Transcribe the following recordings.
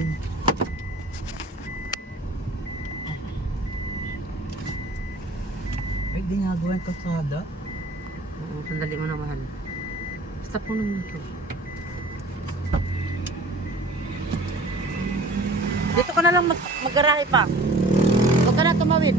akin. Ay, di nga gawin kalsada. Oo, sandali mo na mahal. Stop mo naman ito. Dito ka na lang mag-garahe pa. Huwag ka na tumawid.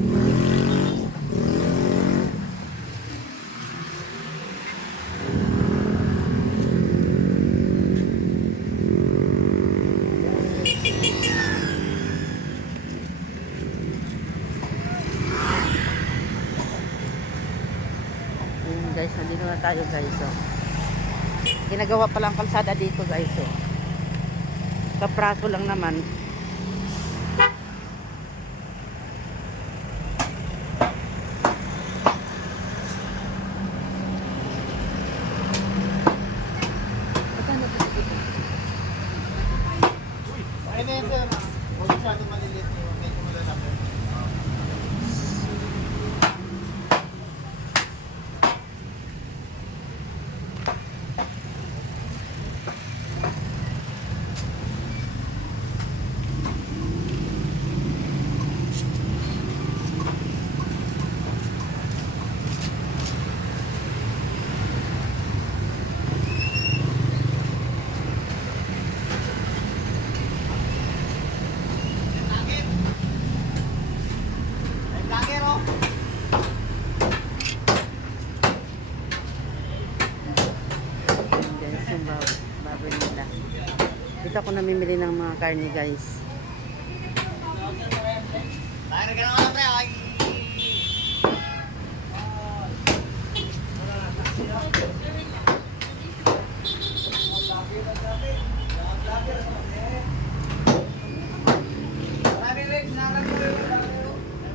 Guys, nandito na tayo guys. Oh. Ginagawa pa lang kalsada dito guys. Oh. Kapraso lang naman. Dito ako namimili ng mga karne guys.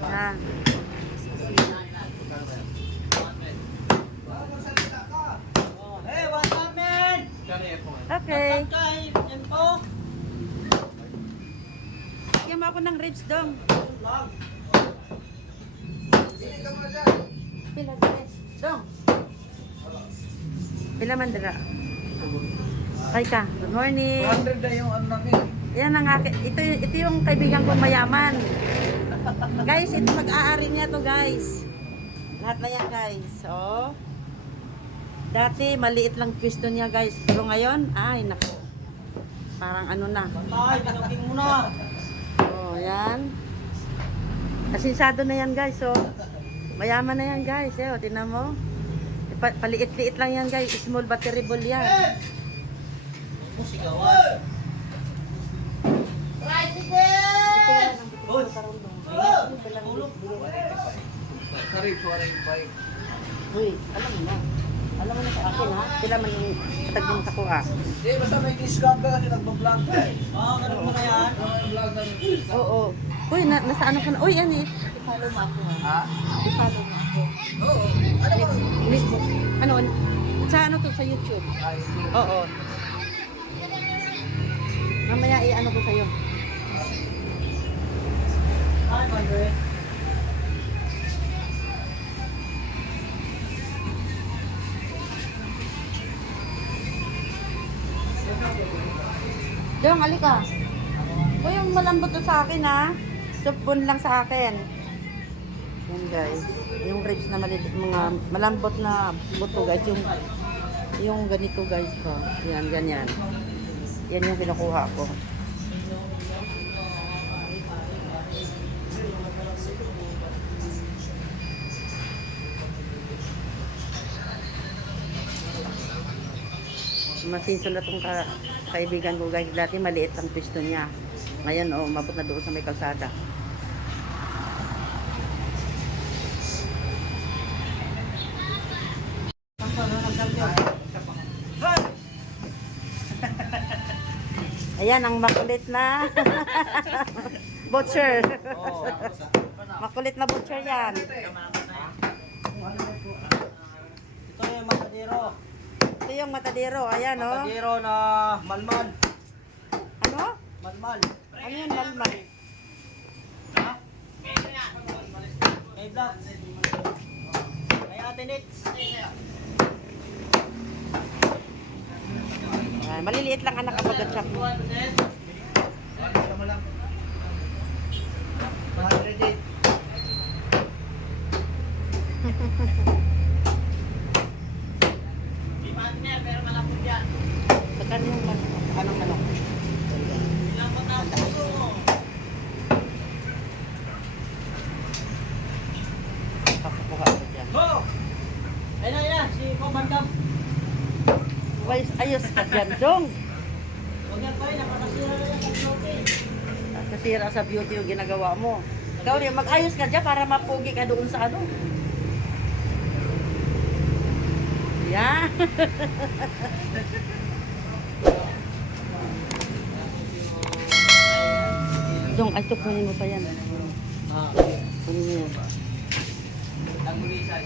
Ah. Okay. Bigyan mo ako ng ribs dong. Pila guys. Dong. Pila man dira. Ay ka. Good morning. 200 na yung ano namin. Yan ang akin. Ito yung kaibigan kong mayaman. Guys, ito mag-aari niya to guys. Lahat na yan guys. Oh. Dati maliit lang pwesto niya guys. Pero ngayon, ay naku. Parang ano na. Ay, pinaking mo na. Oh, yan. Asinsado na yan guys, oh. Mayaman na yan guys, eh. Oh, tingnan mo. Paliit-liit lang yan guys. Small but terrible yan. Musigawan. Tricycle! Sarip, suwaring bike. Uy, alam mo na. Alam mo na sa akin ha. Sila man yung tagdong sa kuha. Hindi, basta may discount ka kasi nagbablog ka eh. Ganun mo na yan. Vlog na yung Oo. Uy, nasa ano ka na? Uy, ano eh. I-follow mo ako ha. I-follow mo ako. Oo. Ano ba? Ano? Sa ano to? Sa YouTube? Oo. Mamaya i-ano ko sa'yo. Ay, Andre. Dong, alika. Uy, yung malambot to sa akin ha. Supon lang sa akin. Yan guys. Yung ribs na mga malambot na buto guys. Yung ganito guys ko. Yan, ganyan. Yan yung kinukuha ko. Masinso na itong kaibigan ko guys. Dati maliit ang pisto niya. Ngayon oh, mabot na doon sa may kalsada. Ayan ang makulit na butcher. Makulit na butcher yan. Ito yung matadero. Ito yung matadero. Ayan oh. Matadero na malmal. Ano? Malmal. Ano yun malmal? Ha? May vlog. May Ate Nix. Maliliit lang anak kapag at shop mo. Magkano yung anong manok? Ilang matapos mo? Pakukuha ko dyan. Ho! Ayun, si Komandam. Ayos ka dyan, Dong. Huwag yan pa rin, napakasira na yan sa beauty. Kasira sa beauty yung ginagawa mo. Ikaw rin, mag-ayos ka dyan para mapugi ka doon sa ano. Yan. Dong, ay ito kunin mo pa yan. Ah, Kunin mo yan. tangulisa.